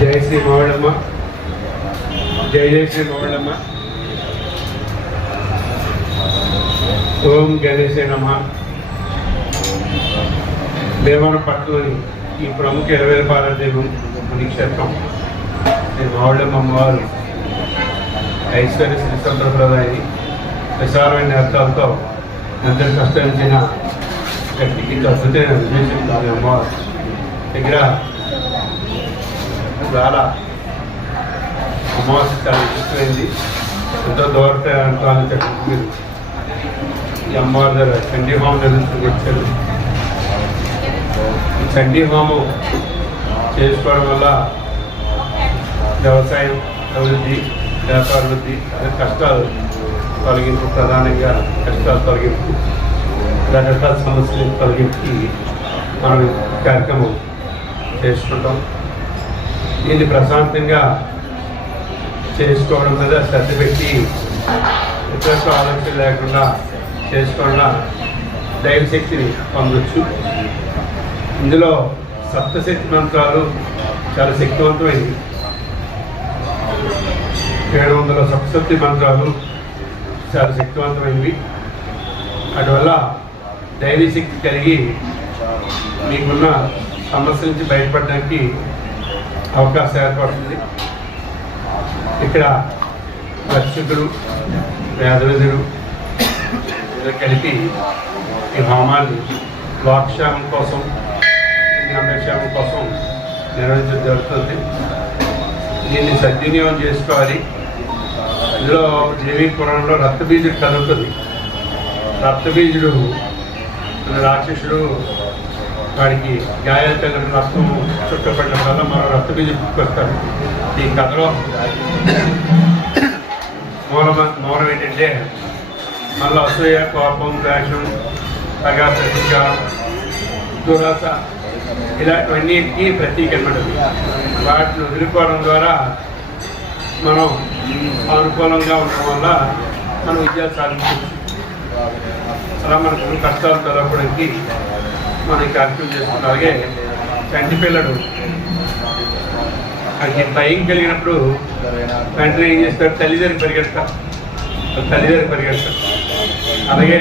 జై శ్రీ మావళమ్మ, జై జై శ్రీ మావళమ్మ. ఓం గణేశే నమః. దేవరం పట్టులోని ఈ ప్రముఖ 20 పారాదేవం పుణ్యక్షేత్రం శ్రీ మావళమ్మ అమ్మవారు ఐశ్వర్య శ్రీ సంప్రదాయాన్ని విశాలమైన అర్థాలతో అందరి కష్టించిన వ్యక్తికి అద్భుతమైన విశేషం అమ్మవారు దగ్గర చాలా అమావాస్య చాలా ఇష్టమైంది. ఎంతో దూర ప్రయాణాలు చెప్పి ఈ అమ్మవారి దగ్గర చండీ హోమం నిర్వహించుకు వచ్చారు. ఈ చండీ హోమం చేసుకోవడం వల్ల వ్యవసాయం అభివృద్ధి, వ్యాపార వృద్ధి, అదే కష్టాలు తొలగింపు, ప్రధానంగా కష్టాలు తొలగింపు, రకరకాల సమస్యలు తొలగించి మనం కార్యక్రమం చేసుకుంటాం. దీన్ని ప్రశాంతంగా చేసుకోవడం మీద శ్రద్ధ పెట్టి ఇతరులకు ఆలోచన లేకుండా చేసుకోవడం దైవశక్తిని పొందొచ్చు. ఇందులో సప్తశక్తి మంత్రాలు చాలా శక్తివంతమైనవి. 700 సప్తశక్తి మంత్రాలు చాలా శక్తివంతమైనవి. అందువల్ల దైవశక్తి కలిగి మీకున్న సమస్య నుంచి బయటపడడానికి అవకాశం ఏర్పడుతుంది. ఇక్కడ రక్షకుడు, వేదవిధుడు కలిపి ఈ హోమాన్ని వాక్క్షేమం కోసం, జ్ఞానక్షేమం కోసం నిర్వహించడం జరుగుతుంది. దీన్ని సద్వినియోగం చేసుకోవాలి. ఇందులో దేవీ పురాణంలో రక్తబీజుడు కలుగుతుంది. రక్తబీజుడు రాక్షసుడు వాడికి గాయాలు తగిన రక్తం చుట్టపడడం వల్ల మనం రక్తబీజం పుట్టుకొస్తారు. ఈ కథలో మూలం ఏంటంటే మళ్ళీ అసూయ, కోపం, ద్వేషం, పగ, ప్రతీకారం, దురాశ ఇలాంటివన్నిటికీ ప్రతీక అనమాట. వాటిని వదులుకోవడం ద్వారా మనం అనుకూలంగా ఉండడం వల్ల మనం విజయాలు సాధించవచ్చు. అలా మనకు కష్టాలు తొలగడానికి మనం ఈ కార్యక్రమం చేస్తున్నాం. అలాగే చంటి పిల్లడు అది భయం కలిగినప్పుడు వెంటనే ఏం చేస్తారు, తల్లిదండ్రులు పరిగెడతారు. అలాగే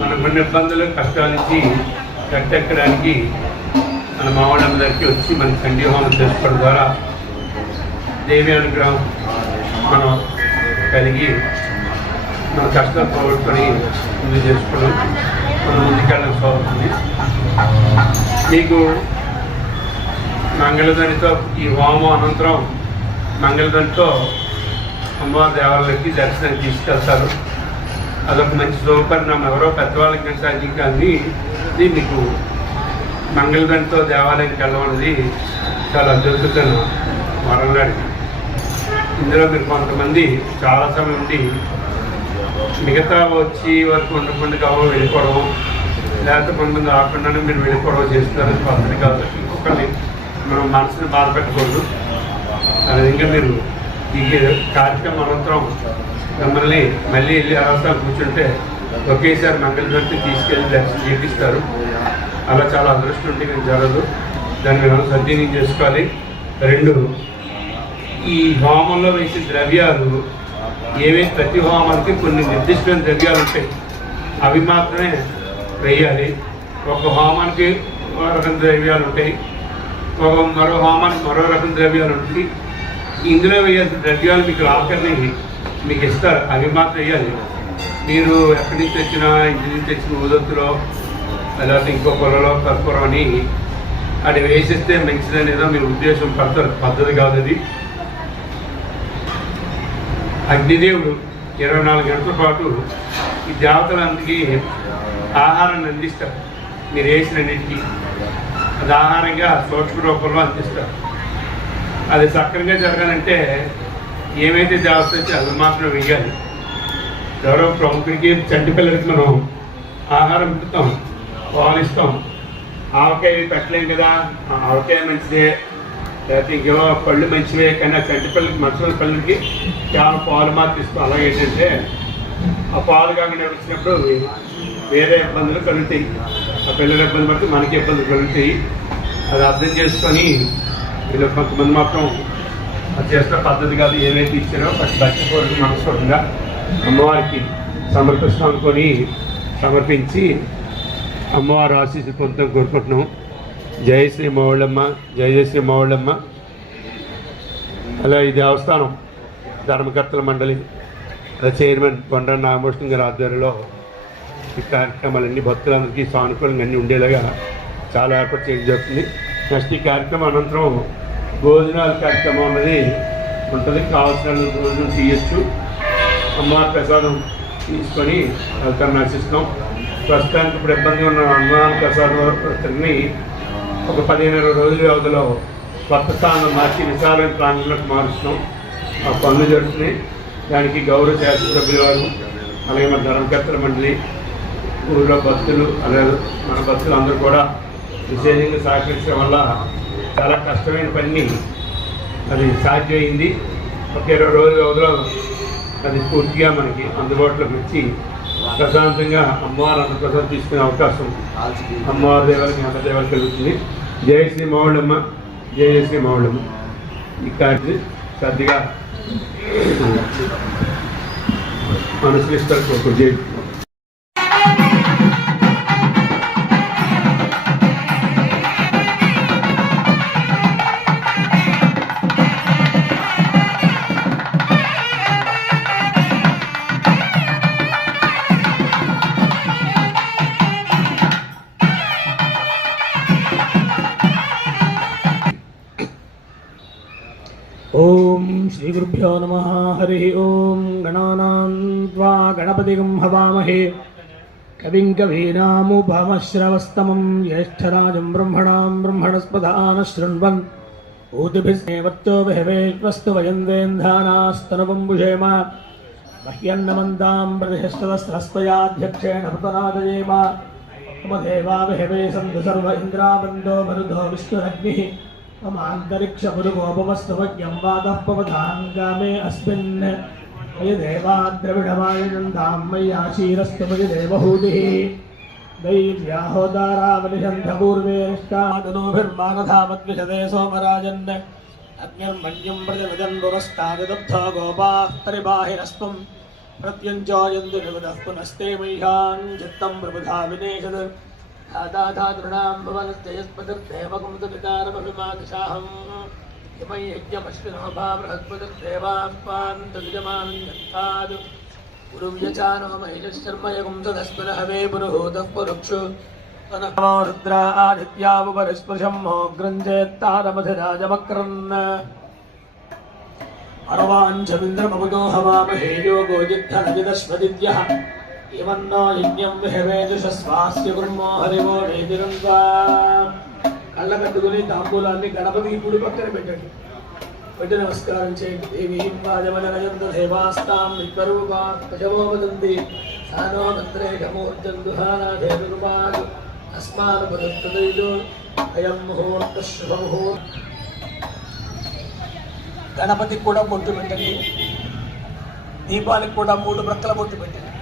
మనకు కొన్ని ఇబ్బందులు, కష్టాల నుంచి గట్టెక్కడానికి మన మావళమ్మ దగ్గరికి వచ్చి మన చండీ హోమం చేసుకోవడం ద్వారా దేవి అనుగ్రహం మనం కలిగి మన కష్టాలు పోగొట్టుకొని ముందు చేసుకోవడం, మనం ముందుకెళ్ళడం అవుతుంది. మీకు మంగళధ్వనితో ఈ హోమం అనంతరం మంగళధ్వనితో అమ్మవారి దేవాలయాలకి దర్శనానికి తీసుకెళ్తారు. అదొక మంచి శుభపరిణామం. ఎవరో పెద్దవాళ్ళకి కానీ సాధ్యం కానీ ఇది మీకు మంగళధ్వనితో దేవాలయానికి వెళ్ళమన్నది చాలా అద్భుతమైన వరంలాంటిది. ఇందులో మీరు కొంతమంది చాలా సమయం ఉండి మిగతా వచ్చి వరకు ఉండకుండా వెళ్ళిపోవడం, లేకపోతే కొంతమంది రాకుండానే మీరు వెళ్ళిపోవడం చేస్తున్నారు. పద్ధతి కాదు. ఇంకొకరిని మనం మనసుని బాధ పెట్టకూడదు. అదేవిధంగా మీరు ఈ కార్యక్రమం అనంతరం మిమ్మల్ని మళ్ళీ వెళ్ళి అవసరాలు కూర్చుంటే ఒకేసారి మంగళగంటి తీసుకెళ్ళి దర్శనం చేపిస్తారు. అలా చాలా అదృష్టం ఉంటే నేను జరగదు. దాన్ని మేము సద్వినియోగం చేసుకోవాలి. 2, ఈ హోమంలో వేసే ద్రవ్యాలు ఏవైతే ప్రతి హోమానికి కొన్ని నిర్దిష్టమైన ద్రవ్యాలు ఉంటాయి, అవి మాత్రమే వేయాలి. ఒక హోమానికి ఒక రకం ద్రవ్యాలు ఉంటాయి, మరో హోమానికి మరో రకం ద్రవ్యాలు ఉంటాయి. ఇందులో వేయాల్సిన ద్రవ్యాలు మీకు ఆఖరిని మీకు ఇస్తారు, అవి మాత్రం వేయాలి. మీరు ఎక్కడి నుంచి తెచ్చినా, ఇంటి నుంచి తెచ్చిన ఉదత్తులో లేకపోతే ఇంకో పొలలో కర్పూరం అని అది వేసిస్తే మంచిదనేదో మీ ఉద్దేశం. పద్ధతి కాదు అది. అగ్నిదేవుడు 24 గంటల పాటు ఈ దేవతలందరికీ ఆహారాన్ని అందిస్తారు. మీరు వేసినన్నిటికీ అది ఆహారంగా సూక్ష్మ రూపంలో అందిస్తారు. అది సక్రంగా జరగాలంటే ఏమైతే దేవత వచ్చి అది మాత్రం వేయాలి. ఎవరో ప్రముఖుడికి చంటి పిల్లలకి మనం ఆహారం పెడతాం, పాలు ఇస్తాం. ఆవకాయ పెట్టలేం కదా, ఆవకాయ మంచిదే, లేకపోతే ఇంకేవో పళ్ళు మంచివే, కానీ ఆ చంటి పిల్లలకి మచ్చల పిల్లలకి చాలా పాలు మాత్రం ఇస్తాం. అలాగే ఏంటంటే ఆ పాలు కాకుండా వచ్చినప్పుడు వేరే ఇబ్బందులు కలుగుతాయి. ఆ పిల్లల ఇబ్బంది బట్టి మనకి ఇబ్బందులు కలుగుతాయి. అది అర్థం చేసుకొని వీళ్ళు కొంతమంది మాత్రం అది చేసిన పద్ధతి కాదు. ఏవైతే ఇచ్చారో భక్తి కోరిక మనస్ఫూర్తిగా అమ్మవారికి సమర్పిస్తాం అనుకొని సమర్పించి అమ్మవారు ఆశీస్సు పొందుతాం కోరుకుంటున్నాం. జయ శ్రీ మావుళ్ళమ్మ, జయ శ్రీ మావుళ్ళమ్మ. అలా ఈ దేవస్థానం ధర్మకర్తల మండలి చైర్మన్ కొండ నాగభూషణ్ గారి ఆధ్వర్యంలో ఈ కార్యక్రమాలన్నీ భక్తులందరికీ సానుకూలంగా అన్నీ ఉండేలాగా చాలా ఏర్పాటు చేయడం జరుగుతుంది. నెక్స్ట్ ఈ కార్యక్రమం అనంతరం భోజనాల కార్యక్రమం అన్నది ఉంటుంది. కావాల్సిన భోజనం తీయచ్చు. అమ్మవారి ప్రసాదం తీసుకొని వెళ్తాను ఆశిస్తాం. ప్రస్తుతానికి ఇప్పుడు ఇబ్బంది ఉన్న అన్నదాన ప్రసాదాన్ని ఒక 15-20 రోజుల వ్యవధిలో కొత్త స్థానం మార్చి విశాలమైన ప్రాంగణంలోకి మారుస్తున్నాం. ఆ పనులు జరుగుతున్నాయి. దానికి గౌరవ శాసనసభ్యుల వారు, అలాగే మన ధర్మకర్తల మండలి, ఊళ్ళో భక్తులు, అలాగే మన భక్తులు అందరూ కూడా విశేషంగా సహకరించడం వల్ల చాలా కష్టమైన పని అది సాధ్యమైంది. ఒక 20 రోజుల వ్యవధిలో అది పూర్తిగా మనకి అందుబాటులోకి వచ్చి ప్రశాంతంగా అమ్మవారు అన్నప్రసాదం తీసుకునే అవకాశం అమ్మవారి దేవాలకి అంత దేవాలకి కలుగుతుంది. జయ శ్రీ మావుళ్ళమ్మ, జయ శ్రీ మావుళ్ళమ్మ. ఈ కార్యక్రమం సర్దిగా అనుసరిస్తారు. జై ఓం శ్రీ గురుభ్యో నమః. హరి ఓం. గణానాం త్వా గణపతిగం హవామహే కవిం కవీనాముపమశ్రవస్తమం జ్యేష్ఠరాజం బ్రహ్మణాం బ్రహ్మణస్పదాన శృణ్వన్ ఊతిభిస్నేవత్తో విహవేష్వస్తు వయందేంధానాస్తనవంబుషేమ మహ్యన్నమంతాం ప్రతిష్టదస్రస్తయాధ్యక్షేణ పృతనాదయేమ మమ దేవా విహవే సంతు సర్వ ఇంద్రావందో మరుదో విష్ణురగ్నిః మమాంతరిక్షపురుగోపమస్తవజ్ఞం వాతః పవధాంగామే అస్మిన్ మయి దేవాద్రవిడమాయనందాం మయ్యాశీరస్తు మయి దేవహూతిః దైవ్యాహోదారావనిషంధపూర్వేష్టాదనోభిర్మానధామద్విషదే సోమరాజన్ అగ్నిర్మణ్యం ప్రతివదన్ పురస్తాదబ్ధో గోపాః పరిబాహిరస్త్వం ప్రత్యంజాయంతు నివదః పునస్తే మయ్యాన్ చిత్తం ప్రబుధా వినేషద్ దాదాధృణాం భవనస్తయస్పతిర్దేవకముదవికారమభిమాదిశాహం ఇమై యజ్ఞమశ్వినో భావృహస్పతిర్దేవాస్పాन्तజమానంతాద్ గురువ్యచానో మహిషశర్మయగుం సదస్మిన హవే పురుహూతః పురుక్షు నమో రుద్రా ఆదిత్యావుపరిస్పృశం మోగ్రంజేత్తారమధిరాజమక్రన్ అరవాంఛమింద్రమముదో హవామహే యోగో యుద్ధనజిదశ్వదిద్యః ఏమన్నో యజ్ఞం విహవేజుషస్వాస్య కుర్మో హరివో నేదిరంగా. కళ్ళ కట్టుకుని తాంబూలాన్ని గణపతికి పుడి పక్కన పెట్టండి. పెట్టి నమస్కారం చేయండి. దేవీం వాజమనయంత దేవాస్తాం విశ్వరూపా పశవో వదంతి సానో మంత్రేషమూర్జన్ దుహానాధేరుపాదు అస్మాన్ పదత్తదైదో అయం ముహూర్త శుభ ముహూర్త. గణపతికి కూడా బొట్టు పెట్టండి. దీపానికి కూడా 3 ప్రక్కల బొట్టు పెట్టండి.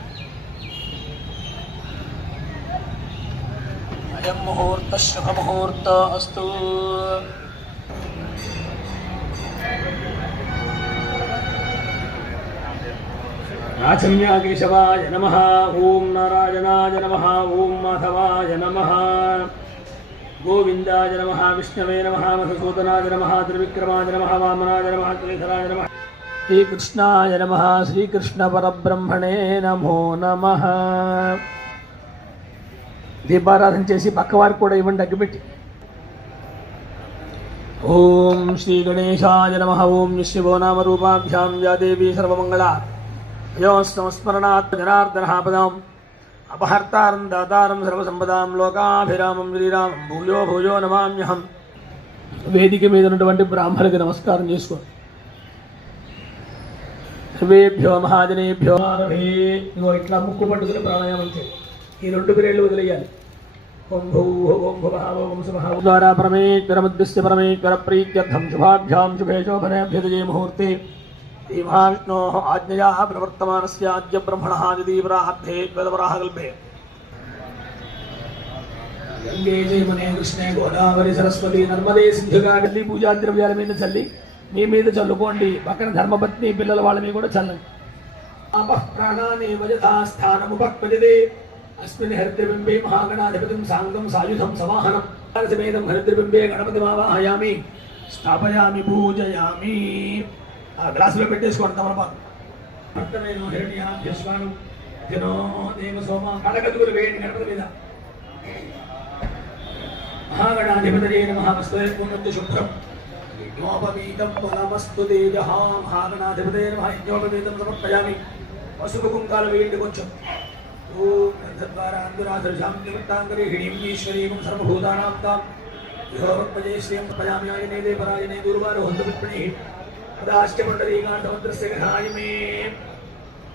అయం ముహూర్త శుభ ముహూర్త అస్తు. నాచమ్యా కేశవాయ నమః. ఓం నారాయణాయ నమః. ఓం మాధవాయ నమః. గోవిందాయ నమః. విష్ణవే నమః. మధుసూదనాయ నమః. త్రివిక్రమాయ నమః. వామనాయ నమః. శ్రీధరాయ నమః. శ్రీకృష్ణాయ నమః. శ్రీకృష్ణ పరబ్రహ్మణే నమో నమః. దీపారాధన చేసి పక్కవారికి కూడా ఇవ్వండి అగ్గిపెట్టి. ఓం శ్రీ గణేశాయ నమః. ఓం శివో నామ రూపాభ్యాం యా దేవీ సర్వమంగళ సంస్మరణాత్ జనార్దన పదాం అపహర్తారం దాతారం సర్వసంపదాం లోకాభిరామం శ్రీరామం భూయో భూయో నమామ్యహం. వేదిక మీద ఉన్నటువంటి బ్రాహ్మణులకు నమస్కారం చేసుకో. సర్వేభ్యో మహాజనేభ్యో. ఇగో ఇట్లా ముక్కు పట్టుకుని ప్రాణాయామం చేయి. ఈ 2 బిరేళ్ళు వదిలేయాలి. ఓం భూః ఓం భువః ఓం సువః ద్వారా పరమేశ్వరముద్దిశ్య పరమేశ్వర ప్రీత్యర్థం శుభాభ్యాం శుభే శోభనాభ్యుదయే ముహూర్తే శ్రీమహావిష్ణోః ఆజ్ఞయా ప్రవర్తమానస్య ఆద్య బ్రహ్మణः యదీవరాహద్ధే వేదవరాహకల్పే. గంగే జయమునే కృష్ణే గోదావరి సరస్వతి నర్మదే సింధుగా వెళ్ళి పూజా ద్రవ్యాల మీద చల్లి మీ మీద చల్లుకోండి. పక్కన ధర్మపత్ని పిల్లల వాళ్ళ మీద కూడా చల్లండి. ఆపః ప్రాణాని వజథాస్థానముపక్వజతే అస్మిన్ హరిద్రబింబే మహాగణాధిపతిం సాంగం సాయుధం సమాహనం సమేతం హరిద్రబింబే గణపతిమావాహయామి స్థాపయామి పూజయామి. ఆ గ్లాసులో పెట్టేసుకోండి తమలపాకు. భక్తమైన హిరణ్యాభ్యస్వాను జనో దేవ సోమ కడగదుగులు వేయండి గణపతి మీద. మహాగణాధిపతయే నమః. వస్తు శుభ్రం యజ్ఞోపవీతం ఫలమస్తు తేజః. మహాగణాధిపతయే నమః. యజ్ఞోపవీతం సమర్పయామి. పసుపు కుంకాలు వేయండి కొంచెం. ఓం గ్రంథద్వారా అందురాధృశాం నివృత్తాంగరే హిణీం ఈశ్వరీం సర్వభూతానాం తాం యోగపజే శ్రీం పయామి. ఆయనే దేవరాయనే గురువారు హంతవిప్రణి పదాష్టమండలీకాంతమంత్రస్య గ్రహాయ మే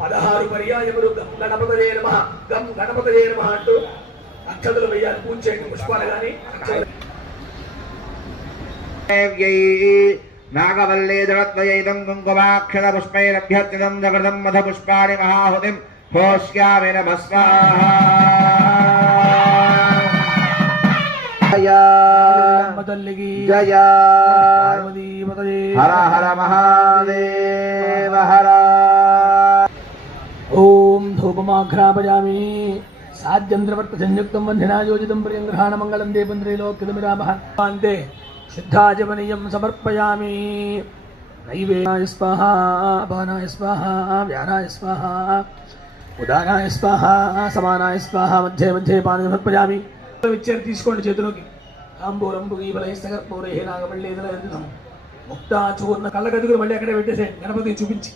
16 పర్యాయములు గం గణపతయే నమః గం గణపతయే నమః అంటూ అక్షతలు వేయాలి. పూజ చేయండి. పుష్పాలు కానీ నాగవల్లే జగత్వయైదం కుంకుమాక్షర పుష్పైరభ్యర్చితం జగృతం మధ పుష్పాణి మహాహుతిం హోష్యామి నమః స్వాహా. జయ హర హర మహాదేవ హర. ఓం ధూపమాఘ్రాపయామి. సాధ్యంద్రవర్త సంయుక్తం వంధినా యోజితం ప్రియంగ్రహాణ మంగళం దేవంద్రైలోక్యమిరామహంతే శుద్ధాజమనీయం సమర్పయామి. నైవేద్యాయ స్వాహ అపానాయ స్వాహ వ్యానాయ స్వాహ ఉదానాయ స్వాహ సమానాయ స్వాహ మధ్యే మధ్యే పాని సమర్పయామి. ఇచ్చారు తీసుకోండి చేతిలోకి. తాంబూలం పుగీబలైస్తగర్పూరే నాగమళ్ళేదలం ముక్తా చూర్ణ కళ్ళగదుగులు మళ్ళీ అక్కడే పెట్టేసేయండి. గణపతిని చూపించి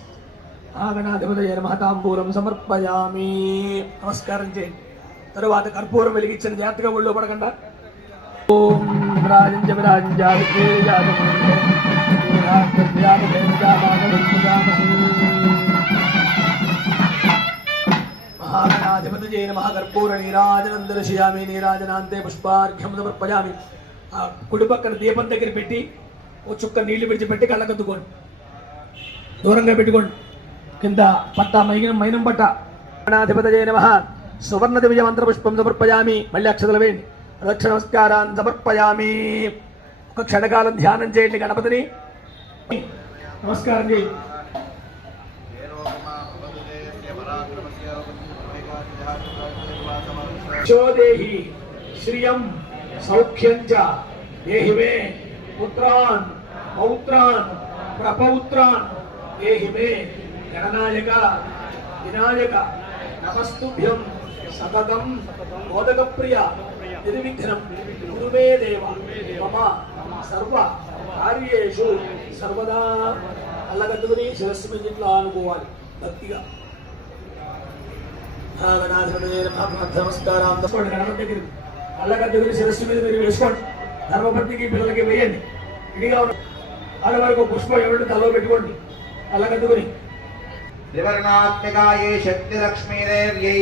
ఆగణాధిపతయే నమః తాంబూలం సమర్పయామి. నమస్కారం చేయండి. తరువాత కర్పూరం వెలిగించిన జాగ్రత్తగా ఒళ్ళో పడకుండా. ఓం రాజంజ మహాగణాధిపతయే నమః. కర్పూర నీరాజనం దర్శయామి. నీరాజనాంతే పుష్పార్ఘ్యం సమర్పయామి. ఆ కుడి పక్కన దీపం దగ్గర పెట్టి ఓ చుక్క నీళ్లు విడిచిపెట్టి కళ్ళకద్దుకోండి. దూరంగా పెట్టుకోండి. కింద పట్ట మైనం పట్ట. గణాధిపతయే నమః. సువర్ణ దివ్య మంత్ర పుష్పం సమర్పయామి. మళ్ళీ అక్షతలు వేయండి. ప్రదక్షిణ నమస్కారాన్ని సమర్పయామి. ఒక క్షణకాలం ధ్యానం చేయండి గణపతిని. నమస్కారం చేయండి. దేహి శ్రియం సౌఖ్యం చ దేహి మే పుత్రాన్ పౌత్రాన్ ప్రపౌత్రాన్ దేహి మే. గణనాయక వినాయక నమస్తుభ్యం సతతం మోదక ప్రియ నిర్విఘ్నం గురుమే దేవ మమ సర్వ కార్యేషు సర్వదా. అల్లగట్టుకుని శిరస్సు మీద ఇట్లా అనుకోవాలి భక్తిగా. నమస్కారం తప్పండి. గణపతి దగ్గర అల్లగట్టుకుని శిరస్సు మీద మీరు వేసుకోండి. ధర్మపత్నికి పిల్లలకి వేయండి. ఇదిగా వాళ్ళ వరకు పుష్పం ఎవరి తలలో పెట్టుకోండి. అల్లగట్టుకుని త్రివర్ణాత్మికాయే శక్తిలక్ష్మీదేవ్యై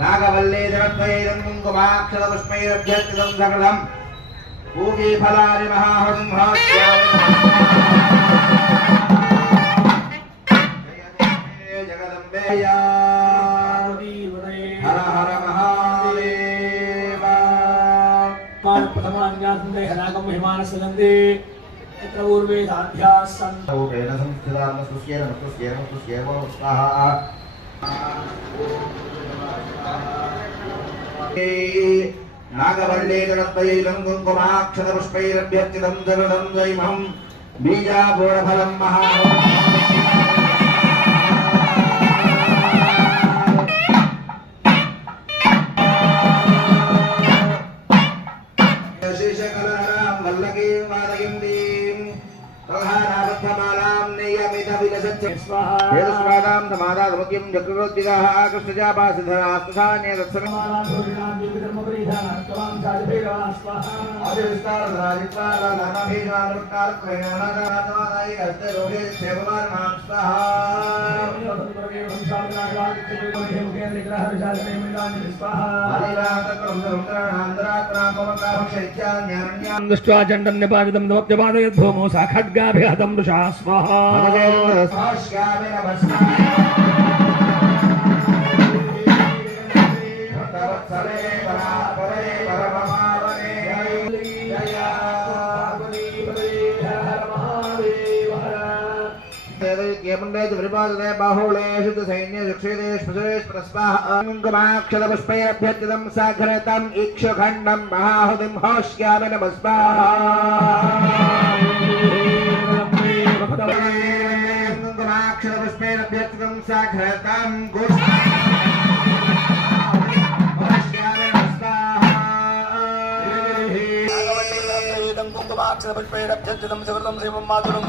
నాగవల్లే జగద్వయైదం కుంకుమాక్షర పుష్పైరభ్యర్చితం సకలం पूगी फलानि महाहुतिं हास्यामि जगदम्बे हर हर महादेव प्रथमान्यासन्दे हनागम हिमानसलन्दे यत्र पूर्वे साध्यासन् ओकेन संस्थितां सुस्येन स्वाहा नागवल्ले गणपयैलं कुङ्कुमाक्षतपुष्पैरभ्यर्चितं जगदं जयमहं बीजापूरफलं शेषकलहरां वल्लकीं वादकीं दीं प्रहाराबद्धमालां नियमितविलसच्च स्वाहा वेदस्वादां समादासमुद्यं जग्रोद्विदाः कृष्णजापासिधरास्तथान्ये तत्समिमालां दृष्ट्वा चण्डं निपातितं नवत्यपादयद्भूमौ सा खड्गाभिहतं वृषा स्वाहा बाहुले शुद्ध सैन्य पुष्पैरभ्यर्चितं साघरतम् इक्षुखण्डं महाहुतिं होष्यामि पुष्पैरभ्यर्चितं साघरतं पुष्पैरभ्यर्चितं सुकृतं शिवं मातुरं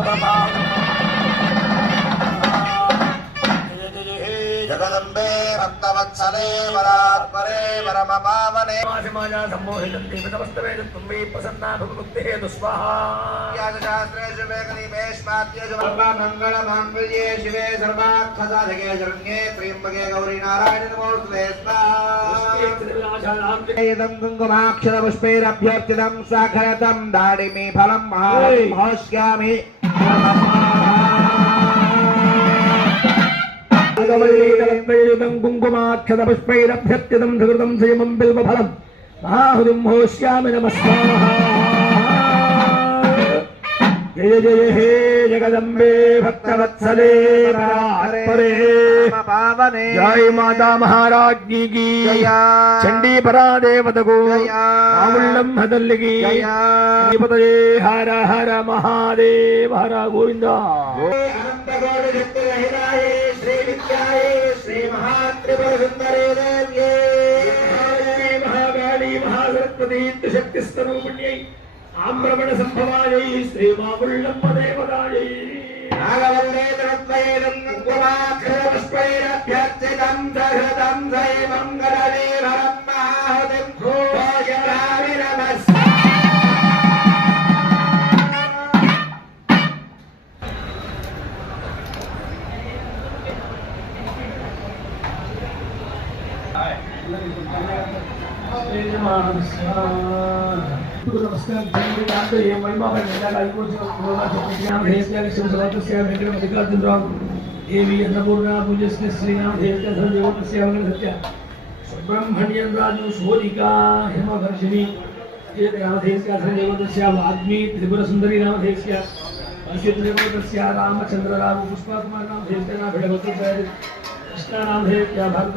जगदम्बे भक्तवत्सले वरात्परे परमपावने मासिमाजा सम्मोहितन्ति पितमस्तवेदत्वं मे प्रसन्ना भवमुक्तेः दुस्वाहा शास्त्रेषु वेगनिमेष्माद्येषु सर्वमङ्गलमाङ्गल्ये शिवे सर्वार्थसाधके शरण्ये त्र्यम्बके गौरी नारायणे नमोऽस्तुते स्वाहा इदं कुङ्कुमाक्षरपुष्पैरभ्यर्चितं साखरतं दाडिमी फलं महास्यामि नागवल्लीतलद्वैतं कुङ्कुमाक्षतपुष्पैरभ्यर्चितं सुकृतं संयमं बिल्वफलं महाहुतिं होष्यामि नमः स्वाहा जय जय हे जगदम्बे भक्तवत्सले परात्परे पावने जय माता महाराज्ञी की चंडी परादेवता को मामुल्लम हदल्ली की पतये हर हर महादेव हर गोविंदा अनंतगौड़ शक्तिरहिताये श्री विद्याये श्री महात्रिपुर सुंदरे देव्ये महाकाली महासरस्वती शक्ति स्वरूपिण्यै आम्रमण संभवायै श्री मामुल्लम देवतायै नागवल्ले तद्वैनं कुङ्कुमाक्षरपुष्पैरभ्यर्चितं सहृतं जयमङ्गलने वरं महाहुतिं भूषयामि नमः नमस्कार ये महिमा में देवी अन्नपूर्णा पूज्य श्रीनाम सत्या सुब्रह्मण्यं राजु शोधिका हिमवर्षिणी वाग्मी त्रिपुर सुंदरी नामधेयस्य रामचंद्र राम पुष्पात्मा नामधेयस्य कृष्ण नामधेयस्य भरत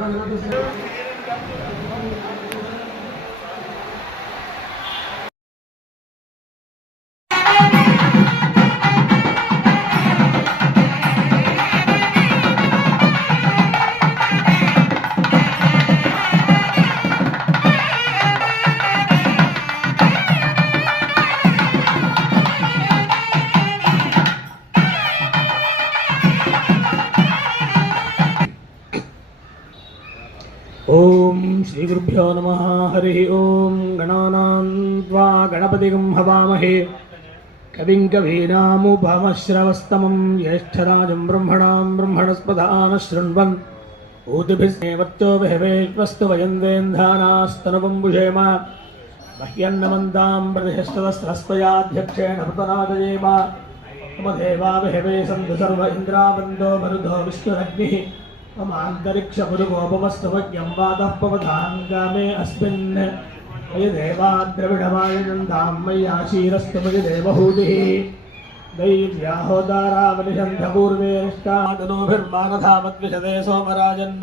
ओम श्री गुरुभ्यो नमः हरि ओम गणानां त्वा गणपतिं हवामहे कविं कवीनामुपमश्रवस्तमं ज्येष्ठराजं ब्रह्मणां ब्रह्मणस्पदान शृण्वन् ऊतिभिस्नेवत्यो विहवेश्वस्तु वयं वेन्धानास्तनुवं भुषेम मह्यन्नमन्तां प्रतिष्ठतस्त्रस्त्वयाध्यक्षेण भृतनादयेम मम देवावहवे सन्तु सर्व इन्द्रावन्दो मरुदो विष्णुरग्निः मम अन्तरिक्षपुरुगोपमस्तवज्ञं वातः पवताङ्गामे अस्मिन् मयि देवाद्रविडमायनन्दां मय्याशीरस्तु मयि देवहूतिः दैव्याहोदारावनिषन्धपूर्वेष्टादनोभिर्मानधामद्विषदे सोमराजन्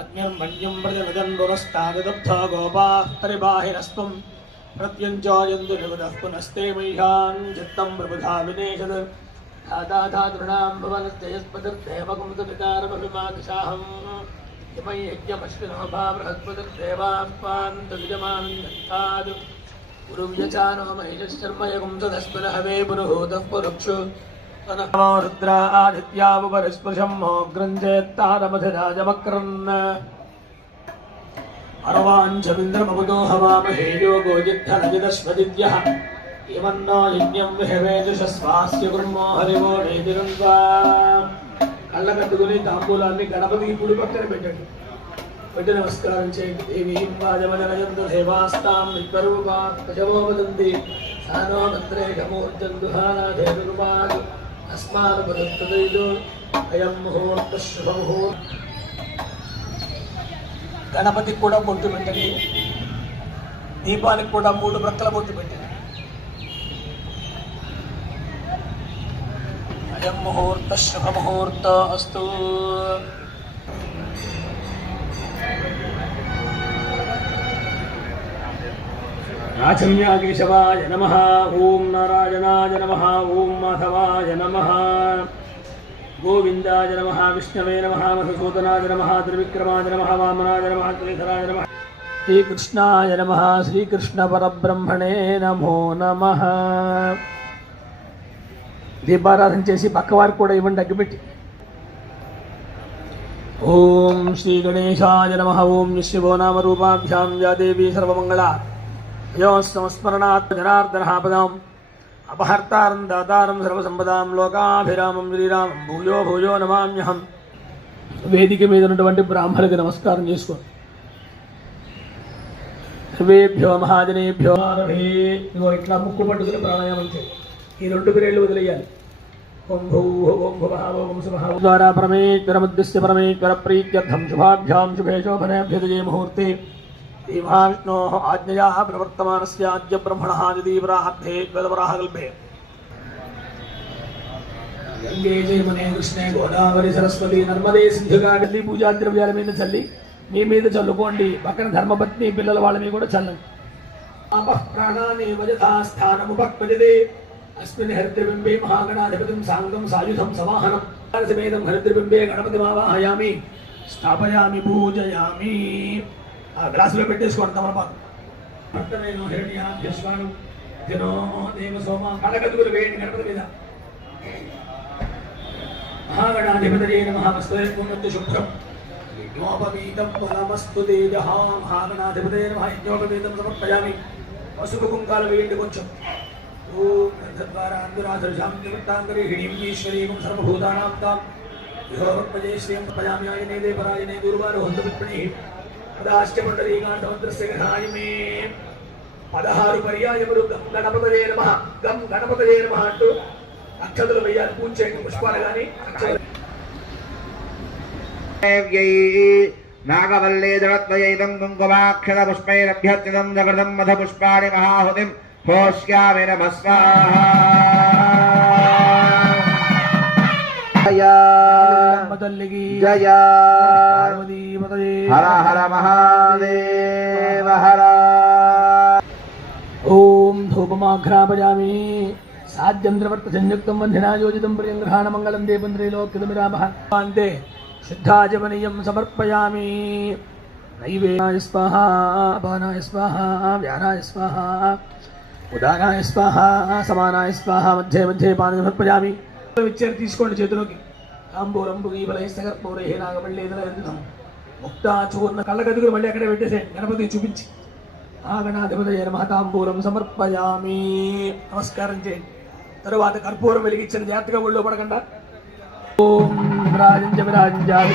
अग्निर्मन्युं प्रतिवदन् पुरस्ताददब्धो गोपाः परिबाहिरस्त्वं प्रत्यञ्चायन्तु निवदः पुनस्ते मह्यां चित्तं प्रबुधा विनेशद धाताधातॄणां भवनस्तेजस्पतिर्देवकुमुदविकारमभिमादिशाहं यमै यज्ञमश्विनो भा बृहस्पतिर्देवापान्तविजमानन्दाद् गुरुव्यचानो महिषश्चर्मयगुं सदस्पनहवे पुरुहूतः पुरुक्षु नमो रुद्रा आदित्यावपरिस्पृशं मोग्रञ्चेत्तारमधिराजमक्रन् अरवाञ्चमिन्द्रममुदो हवामहे योगो जिद्धनजिदश्वदिद्यः इमन्नो यज्ञं विहवेजुषस्वास्य कुर्मो हरिवो नेतिरन्वा కళ్ళకట్టుకుని తాంబూలాన్ని గణపతికి పుడి పక్కన పెట్టండి. పెట్టి నమస్కారం చేయండి. దేవీం వాజమజనయంతు దేవాస్తాం విద్వరూపా ప్రజవో వదంతి సానో మంత్రేషమూర్జందుహానాధేరుపాదు అస్మాన్ పదస్తదైదు అయం ముహూర్త శుభముహూర్త. గణపతికి కూడా బొట్టు పెట్టండి. దీపానికి కూడా 3 ప్రక్కల బొట్టు పెట్టండి. अयं मुहूर्त शुभमुहूर्त अस्तु. राचम्या केशवाय नमः. ओं नारायणाय नमः. ओं माधवाय नमः. गोविन्दाय नमः. विष्णवे नमः. मधुसूदनाय नमः. त्रिविक्रमाय नमः. वामनाय नमः. त्रिधराय नमः. श्रीकृष्णाय नमः. श्रीकृष्णपरब्रह्मणे नमो नमः. దీపారాధన చేసి పక్కవారికి కూడా ఇవ్వండి అగ్గిపెట్టి. ఓం శ్రీ గణేశాయ నమః. ఓం నిశివో నామ రూపాభ్యాం యా దేవీ సర్వమంగళ యో సంస్మరణాత్ జనార్దనః పదాం అపహర్తారం దాతారం సర్వసంపదాం లోకాభిరామం శ్రీరామం భూయో భూయో నమామ్యహం. వేదిక మీద ఉన్నటువంటి బ్రాహ్మణులకు నమస్కారం చేసుకో. సర్వేభ్యో మహాజనేభ్యో. ఇదిగో ఇట్లా ముక్కు పట్టుకుని ప్రాణాయామం చేయి. ఈ 2 పిరేళ్ళు వదిలేయాలి. ఓం భూః ఓం భువః ఓం సువః ద్వారా పరమేశ్వరముద్దిశ్య పరమేశ్వర ప్రీత్యర్థం శుభాభ్యాం శుభే శోభనాభ్యుదయే ముహూర్తే శ్రీమహావిష్ణోః ఆజ్ఞయా ప్రవర్తమానస్య ఆద్య బ్రహ్మణः దిదీవరాహే వేదవరాహకల్పే. గంగే జయమునే కృష్ణే గోదావరి సరస్వతి నర్మదే సింధుగా నదీ పూజా ద్రవ్యాల మీద చల్లి మీ మీద చల్లుకోండి. పక్కన ధర్మపత్ని పిల్లల వాళ్ళ మీద కూడా చల్లండి. అపః ప్రాణాని వజథా స్థానముపక్వజతే अस्मिन् हरिद्रबिम्बे महागणाधिपतिं साङ्गं सायुधं समाहनं समेतं हरिद्रबिम्बे गणपतिमावाहयामि स्थापयामि पूजयामि. ग्लाసులో పెట్టేసుకోండి తమలపాకు. భక్తమేనో హిరణ్యాభ్యశ్వాను జనో దేవ సోమ. కడకదుగులు వేయండి గణపతి మీద. महागणाधिपतये नमः. वस्त्रयज्ञोपवीतं शुभ्रं यज्ञोपवीतं फलमस्तु तेजः. महागणाधिपतये नमः. यज्ञोपवीतं समर्पयामि. పసుపు కుంకాలు వేయండి కొంచెం. ఓం గ్రంథద్వారా అందురాధర్షాం నివృత్తాంగరే హిణీం ఈశ్వరీం సర్వభూతానాం తాం విహోర్పజే శ్రీం పయామి ఆయనే దేవరాయనే గురువారు హంతవిప్రణి పదాష్టమండలీకాండమంత్రస్య గ్రహాయ మే 16 పర్యాయములు గం గణపతయే నమః గం గణపతయే నమః అంటూ అక్షతలు వేయాలి. పూజ చేయండి. పుష్పాలు కానీ అక్షతలు. నాగవల్లే జగత్వయైదం కుంకుమాక్షర పుష్పైరభ్యర్చితం జగృతం మధ పుష్పాణి మహాహుతిం హోష్యామి నమః స్వాహా. జయ జయ హర హర మహాదేవ హర. ఓం ధూపమాఘ్రాపయామి. సాధ్యంద్రవర్తసంయుక్తం వంధినా యోజితం ప్రియంగ్రహాణ మంగళం దేవం త్రైలోక్యమిరామహాంతే శుద్ధాజమనీయం సమర్పయామి. నైవేద్యాయ స్వాహా. అపానాయ స్వాహా. వ్యానాయ స్వాహా. ఉదానాయ స్వాహా. సమానాయ స్వాహా. మధ్య మధ్య పానం సమర్పయామి. ఇచ్చారు తీసుకోండి చేతిలోకి. తాంబూలం పుగీబలైస్తగర్పూరై నాగమళ్ళేదలం ముక్తా చూర్ణ కళ్ళకదుగులు మళ్ళీ అక్కడే పెట్టేసేయండి. గణపతి చూపించి ఆగణాధిపతయే నమః. తాంబూలం సమర్పయామి. నమస్కారం చేయండి. తరువాత కర్పూరం వెలిగించిన జాగ్రత్తగా ఒళ్ళో పడకుండా. ఓం రాజంజ విరాజంజాది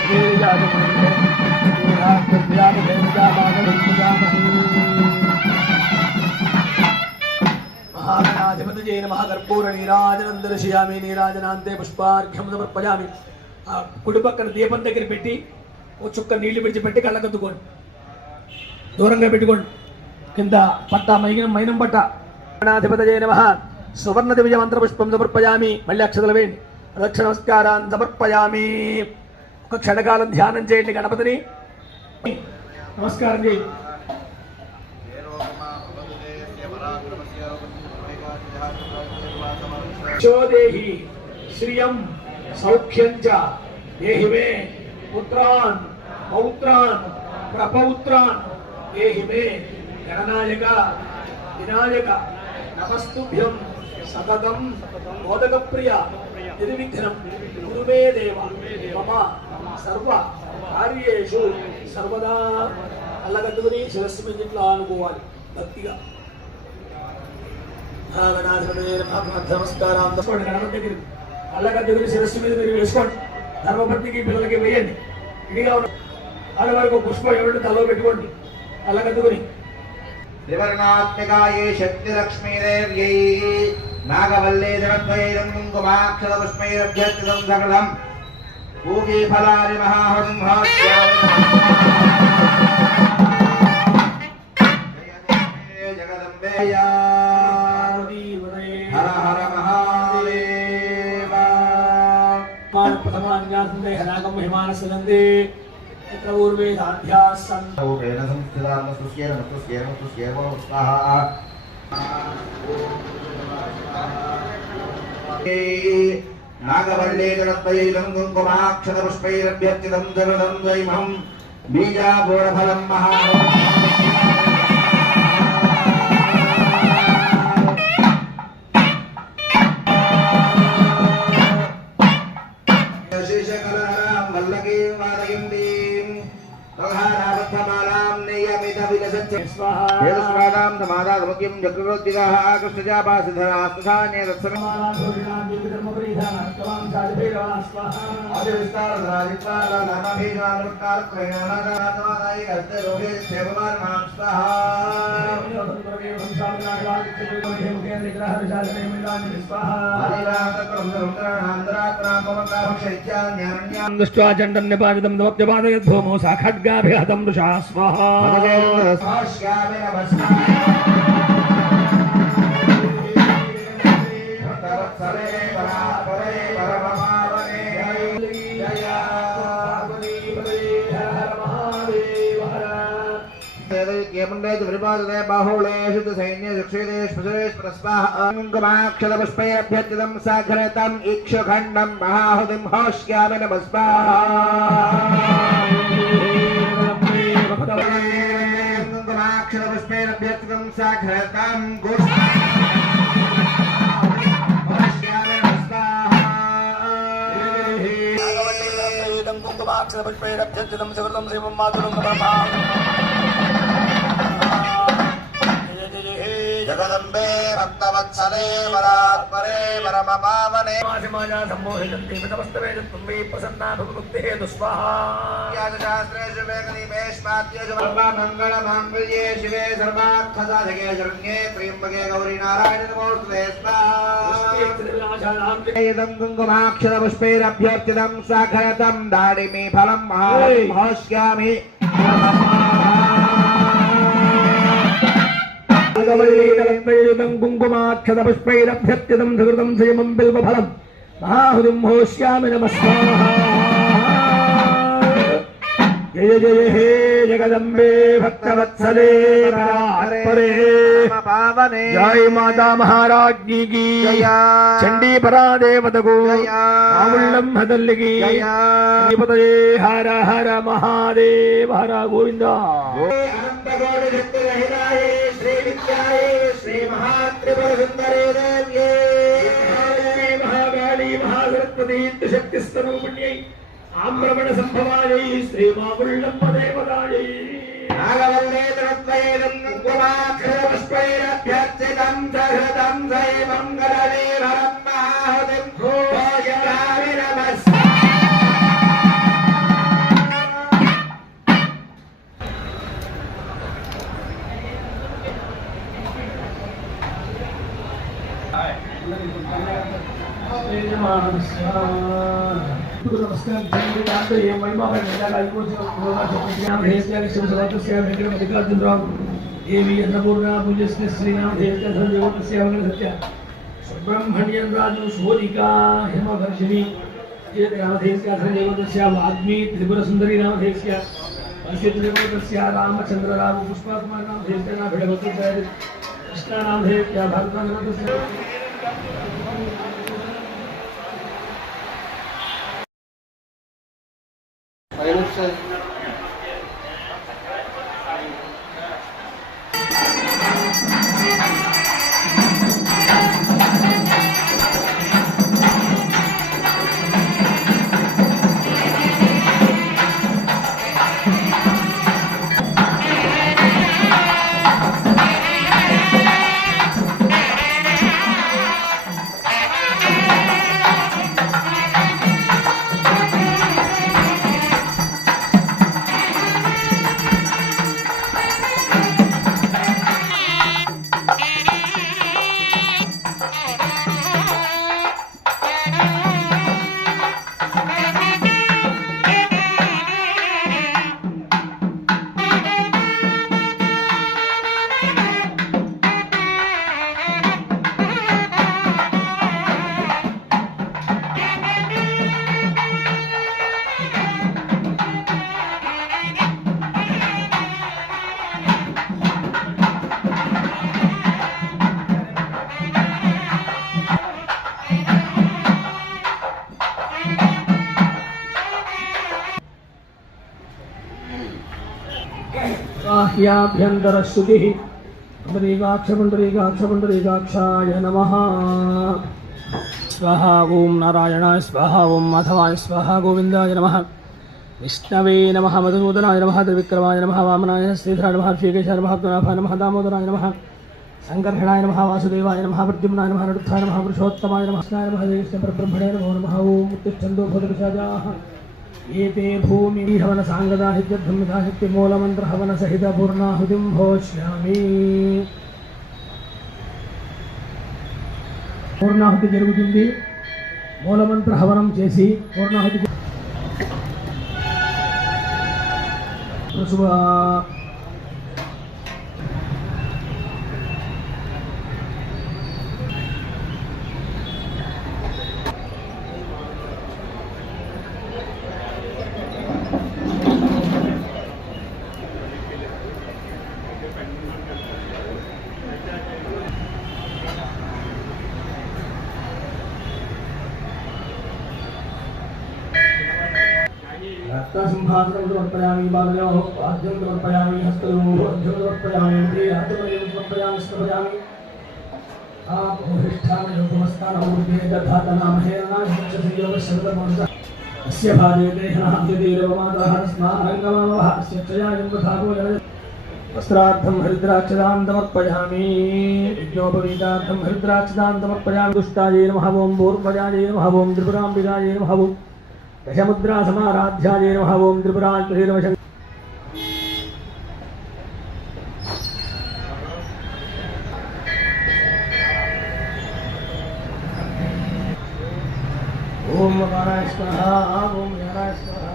महागणाधिपतये नमः कर्पूर नीराजनं दर्शयामि నీరాజనాంతే పుష్పార్ఘ్యం సమర్పయామి కుడి పక్కన దీపం దగ్గర పెట్టి ఓ చుక్క నీళ్లు విడిచిపెట్టి కళ్ళకద్దుకోండి దూరంగా పెట్టుకోండి కింద పట్ట మైనం పట్ట గణాధిపతయే నమః సువర్ణ దివ్య మంత్ర పుష్పం సమర్పయామి మళ్ళీ అక్షతలు వేయండి ప్రదక్షిణ నమస్కారాన్ని సమర్పయామి ఒక క్షణకాలం ధ్యానం చేయండి గణపతిని నమస్కారం చేయండి దేహి శ్రియం సౌఖ్యం చ దేహి మే పుత్రాన్ పౌత్రాన్ ప్రపౌత్రాన్ దేహి మే గణనాయక వినాయక నమస్తుభ్యం సతతం మోదక ప్రియ నిర్విఘ్నం గురుమే దేవ మమ సర్వ కార్యేషు సర్వదా అల్లగట్టుకుని శిరస్సు మీద ఇట్లా అనుకోవాలి భక్తిగా నమస్కారం గణపతి దగ్గర అల్లగట్టుకుని శిరస్సు మీద మీరు వేసుకోండి ధర్మపత్నికి పిల్లలకి వేయండి ఇదిగా వాళ్ళ వరకు పుష్పం ఎవరి తలలో పెట్టుకోండి అల్లగట్టుకుని త్రివర్ణాత్మికాయే శక్తిలక్ష్మీదేవ్యై నాగవల్లే జనద్వైరం కుంకుమాక్షరపుష్పైరభ్యర్చితం సకలం పూగీఫలాని మహాహంహాస్యామి జగదంబే హర హర మహాదేవ ప్రథమాన్యాసందే హనాగం హిమానసనందే పూర్వే సాధ్యాసన్ ఓకేన సంస్థితాన సుస్యేన స్వాహా నాగవల్లే జనద్వైరం కుంకుమాక్షరపుష్పైరభ్యర్చితం జగదం ద్వైమం బీజాపూరఫలం మహా వేదస్వాదాం సమాదాసముఖ్యం చక్రరోద్దిగాః కృష్ణజాపాసిధరాస్తథాన్య దృష్ట్వాచండం నిపాదితం నవప్యపాదయద్భూమో సాఖడ్గాభిహతం వృషా స్వాహా బాహుళేషు సైన్యక్షరపుష్పైరభ్యర్చితం సాఘరతం ఇక్షుఖండం మహాహుతిం హోష్యామి కుంకుమాక్షరపుష్పైరభ్యర్చితం సాఘరతం కుంకుమాక్షరపుష్పైరభ్యర్చితం సుకృతం శ్రీమం మాతులం జగదంబే భక్తవత్సలే వరాత్పరే పరమపావనే మాసిమాజా సమ్మోహితంతి వితమస్తవేదత్వం మే ప్రసన్నా భగవతే దుస్వాహా శాస్త్రేషు వేగనీమేష్మాత్యేషు మంగళమాంగళ్యే శివే సర్వార్థసాధకే శరణ్యే త్ర్యంబకే గౌరీ నారాయణ నమోస్తుతే స్వాహా కుంకుమాక్షరపుష్పైరభ్యర్చితం సాఖరతం దాడిమి ఫలం మహాస్యామి కుంకుమాక్షరపుష్పైరభ్యర్చితం సుకృతం శ్రీమం బిల్వఫలం మహాహుతిం హోష్యామి నమస్వాహా జయ జయ హే జగదంబే భక్తవత్సలే పరాత్పరే పావనే జయ మాతా మహారాజ్ఞి కీ చండీ పరాదేవతకు ఆవుళ్ళం హదల్లికి శ్రీపతయే హర హర మహాదేవ హర గోవింద అనంతకోటి శక్తిరహితాయే శ్రీ విద్యాయే శ్రీ మహాత్రిపుర సుందరే దేవ్యే మహాకాళీ మహాసరస్వతీ శక్తి స్వరూపిణ్యై ఆమ్రమణ సంభవాయై శ్రీమావుళ్ళమ్మ దేవతాయై నాగవల్లే జనద్వైరం కుంకుమాక్షరపుష్పైరభ్యర్చితం సహృతం దైవం గణనీవరం మహాహుతిం భోజయామి నమస్కారం नमस्कार दांतो ये महिमा का निकाला इको नाम हेस्या शिव सवातस्य वेंकट मल्लिकार्जुन राव देवी अन्नपूर्णा पूज्यश्री श्रीनाम हेस्या धर्मदेवतस्य वगैरह सत्य सुब्रह्मण्यन राजु सोनिका हेमवर्षिणी ये रामदेवस्य धर्मदेवतस्य वाग्मी त्रिपुर सुंदरी रामदेवस्य देवतस्य रामचंद्र राम पुष्पकुमार नामदेवस्य नाम भिड़वती कृष्ण नामदेवस्य भारतांगस्य बाह्याभ्यन्तरश्रुतिः पुण्डरीकाक्षाय नमः स्वाहा ओम नारायणाय स्वाहा ओम माधवाय स्वाहा गोविंदाय नमः विष्णवे नमः मधुसूदनाय नमः त्रिविक्रमाय नमः वामनाय श्रीधराय नमः श्रीकेशाय नमः पद्मनाभाय नमः दामोदराय नमः शंकरहणाय नमः वासुदेवाय नमः प्रद्युम्नाय नमः अनिरुद्धाय नमः पुरुषोत्तमाय नमः कृष्णाय नमः देवेश परब्रह्मणे नमो नमः ओम उत्तिष्ठन्तु भूतपिशाचाः एते भूमि हवन सांगदाहित्यधुमिधाहित्य मूलमंत्र हवन सहित पूर्णाहुतिं भोष्यामि పూర్ణాహుతి జరుగుతుంది మూలమంత్ర హవనం చేసి పూర్ణాహుతి सिंहासनं समर्पयामि बालयोः पाद्यं समर्पयामि हस्तयोः अर्घ्यं समर्पयामि मध्ये हस्तमयं समर्पयामि समर्पयामि आपोहिष्ठामयोगमस्तानमूर्ते दधातनामहे नाशस्य अस्य भाजे देहनः देवमातः स्नानङ्गमवः अस्य क्षयायं तथापो वस्त्रार्थं हरिद्राक्षदां समर्पयामि यज्ञोपवीतार्थं हरिद्राक्षदां समर्पयामि दुष्टायै नमः ओं भूर्भजायै नमः ओं त्रिपुराम्बिकायै नमः ओं दशमुद्रा समाराध्याय नमः ओं त्रिपुरान्तहीरवशं ओम नारायण स्वाहा ओम नारायण स्वाहा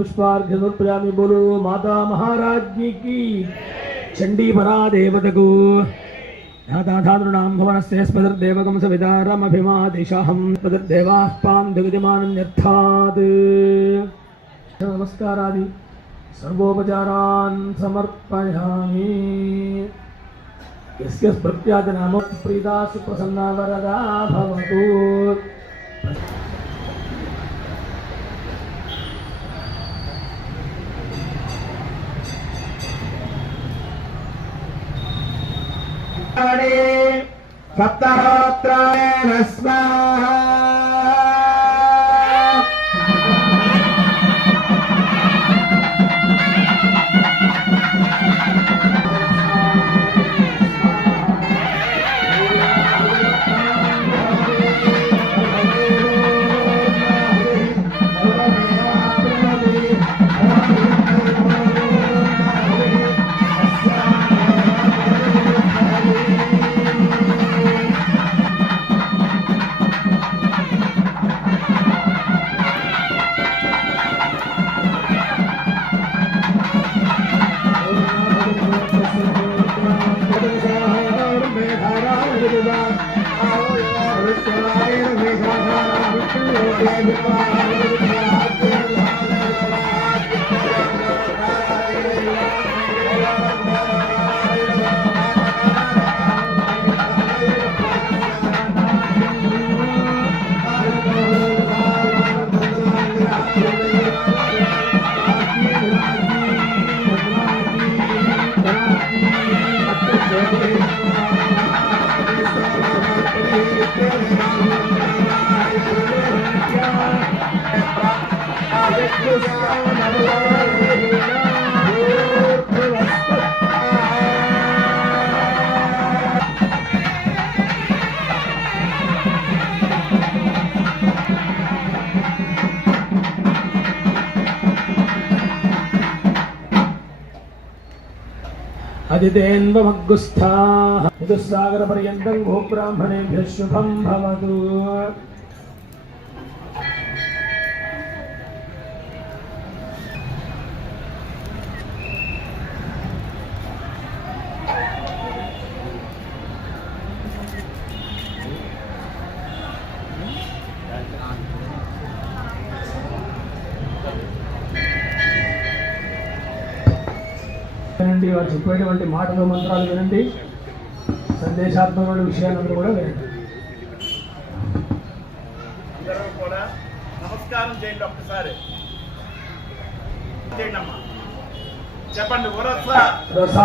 पुष्पार्घ्य समर्पयामि बोलो माता महाराज्ञी की चंडी परा देवतको धाताधातॄणां भुवनस्य स्पतिर्देवकं सवितारमभिमादिशाहं स्पतिर्देवास्पान्धविद्यमानन्यर्थात् नमस्कारादि सर्वोपचारान् समर्पयामि यस्य स्मृत्यादि नाम प्रीता सुप्रसन्ना वरदा भवतु सप्तहोत्रायण स्वाहा अदितेन्वमग्गुस्थाः ऋतुसागरपर्यन्तं गोब्राह्मणेभ्यः शुभं भवतु। వినండి, వారు చెప్పేటువంటి మాటలు మంత్రాలు వినండి, సందేశాత్మకమైన విషయాలందరూ కూడా వినండి. అందరూ కూడా నమస్కారం చేయండి ఒక్కసారి. చేయండి అమ్మా, చెప్పండి. వరస రస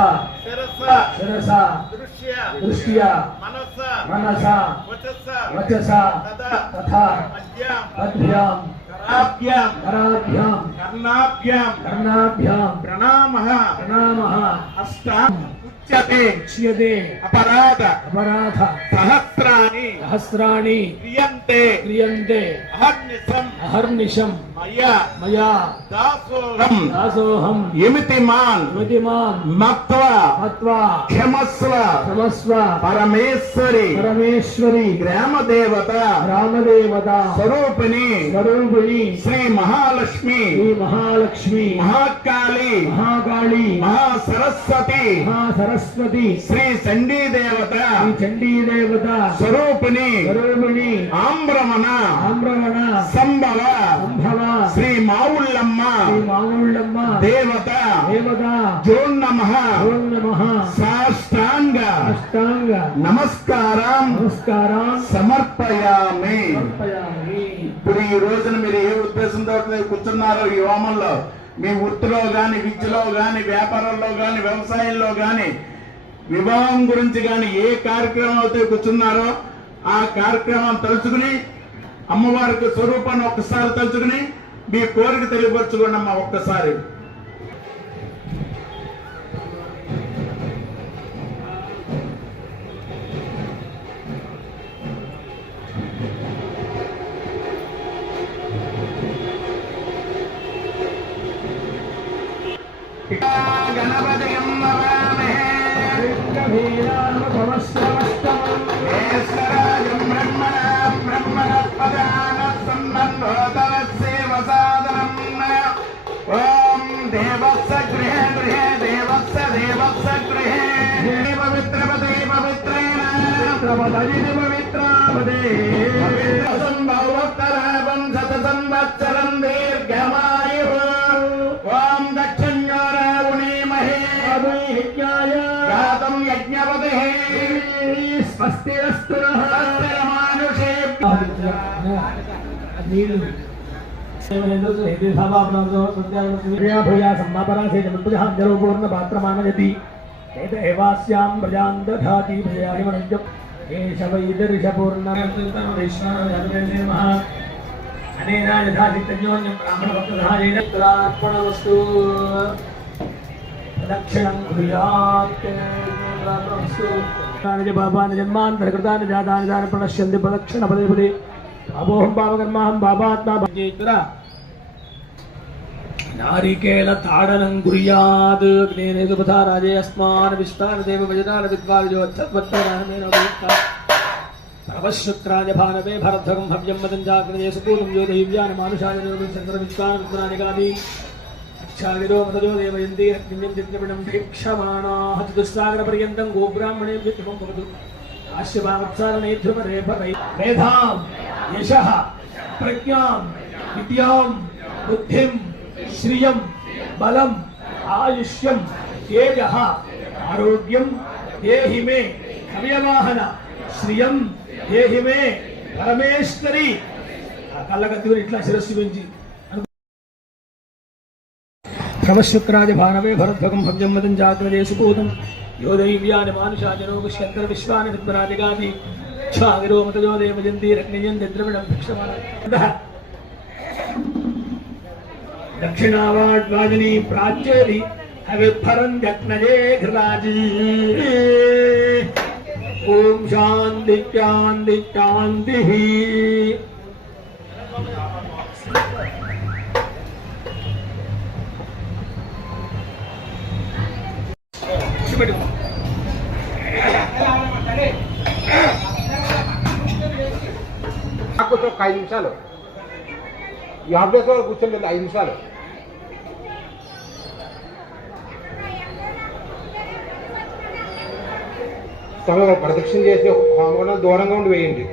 శిరస శిరస దృశ్య దృష్ట్య మనస మనస వచస వచస తదా తథా అద్యాం అభ్యాం కరాభ్యాం కరాభ్యాం కర్ణాభ్యాం కర్ణాభ్యాం ప్రణామః ప్రణామః అష్టాం ఉచ్యతే ఉచ్యతే అపరాధ అపరాధ సహస్రాణి సహస్రాణి క్రియంతే క్రియంతే అహర్నిశం అహర్నిశం మయా మయా దాసోహం దాసోహం యమితిమాన్ యువతిమాన్ మత్వా మత్వా క్షమస్వ క్షమస్వ పరమేశ్వరి పరమేశ్వరి గ్రామదేవత రామదేవత స్వరూపిణి స్వరూపిణి శ్రీ మహాలక్ష్మి శ్రీ మహాలక్ష్మి మహాకాళి మహాకాళి మహాసరస్వతి మహాసరస్వతి శ్రీ చండీ దేవత శ్రీ చండీ దేవత స్వరూపిణి స్వరూపిణి ఆమ్రమణ ఆమ్రవణ సంభవ సంభవ శ్రీ మావుళ్ళమ్మ శ్రీ మానుళ్ళమ్మ దేవత దేవత జోన్ నమః ఓం నమః సాష్టాంగ అష్టాంగ నమస్కారం నమస్కారం సమర్పయామి. సమర్పయామి. ఇప్పుడు ఈ రోజున మీరు ఏ ఉద్దేశంతో కూర్చున్నారో ఈ హోమంలో, మీ వృత్తిలో గాని, విద్యలో గాని, వ్యాపారంలో గాని, వ్యవసాయంలో గాని, వివాహం గురించి గాని ఏ కార్యక్రమం అయితే కూర్చున్నారో ఆ కార్యక్రమం తలుచుకుని అమ్మవారికి స్వరూపాన్ని ఒక్కసారి తలుచుకుని మీ కోరిక తెలియపరచుకోండి అమ్మా ఒక్కసారి. గణపతియం నమామహే ఈశ్వరాజం బ్రహ్మణాం బ్రహ్మణస్పదాన సంబంధోతరస్యేవ సాదనం. ఓం దేవస్స గృహే గృహే దేవస్స దేవస్స గృహే పవిత్రపదే పవిత్రేణ పవిత్రాపదే సంభవోత్తరాభం శత సంవత్సరం దీర్ఘమాయు. ఓం దక్షిణ్యోరావుణీమహే గాతం యజ్ఞపదే స్వస్తిరస్తు మానుషే పూర్ణ పాత్రమానయతి ఏవాస్యాం ప్రజాం దధాతి అనేనా యథాచిత్తన్యోన్యం బ్రాహ్మణభక్తధారేణ తులార్పణమస్తు ప్రదక్షిణం కుర్యాత్ బ్రాహ్మణమస్తు కాని పాపాని జన్మాంతర కృతాని జాతాని దాని ప్రణశ్యంతి ప్రదక్షిణ పదే పదే అపోహం పాపకర్మాహం పాపాత్మా భజేశ్వర నారికేల తాడనం కుర్యాత్ అగ్నేనేదుపథా రాజే అస్మాన్ విస్తాన దేవ భజనాన విద్వావిజోచ్చత్వత్తరానమేన ప్రవశుక్రాయ భానవే భరద్భగం హవ్యం వదం జాగ్రదే సుపూతం యోదహివ్యాన మానుషాయ చంద్ర విద్వాన్ విద్వానికాది అక్షాగిరో మతజో దేవయంతి రక్తింజం చిత్రపిణం భీక్షమాణాః చతుస్సాగర పర్యంతం గోబ్రాహ్మణేభ్యో శుభం భవతు ఆశ్యవాత్సారణేభ్యో రేపరై మేధాం యశః ప్రజ్ఞాం విద్యాం బుద్ధిం శ్రియం బలం ఆయుష్యం తేజః ఆరోగ్యం దేహి మే కవ్యవాహన శ్రియం దేహి మే పరమేశ్వరి ఆ కళ్ళగత్తుకుని ఇట్లా శిరస్సు పెంచి ప్రవశుక్రాయ భానవే భరద్భగం భవ్యం వదం జాగ్రదే సుపూతం యోదైవ్యాని మానుషాజనో పుష్యంతర విశ్వాని విద్మరాజిగాది ఛాగిరో మతజో దేవజంతి రగ్నిజంతి ద్రవిడం భిక్షమాణ దక్షిణావాడ్వాజిని ప్రాచ్యేది హవిర్భరం జగ్నజే ఘృతాజీ ఓం శాంతి శాంతి శాంతి కూర్చో 5 నిమిషాలు ఈ ఆఫీస్ లో కూర్చోండి 5 నిమిషాలు తమలో ప్రదక్షిణ చేసి హోమగుండం దూరంగా ఉండి వేయండి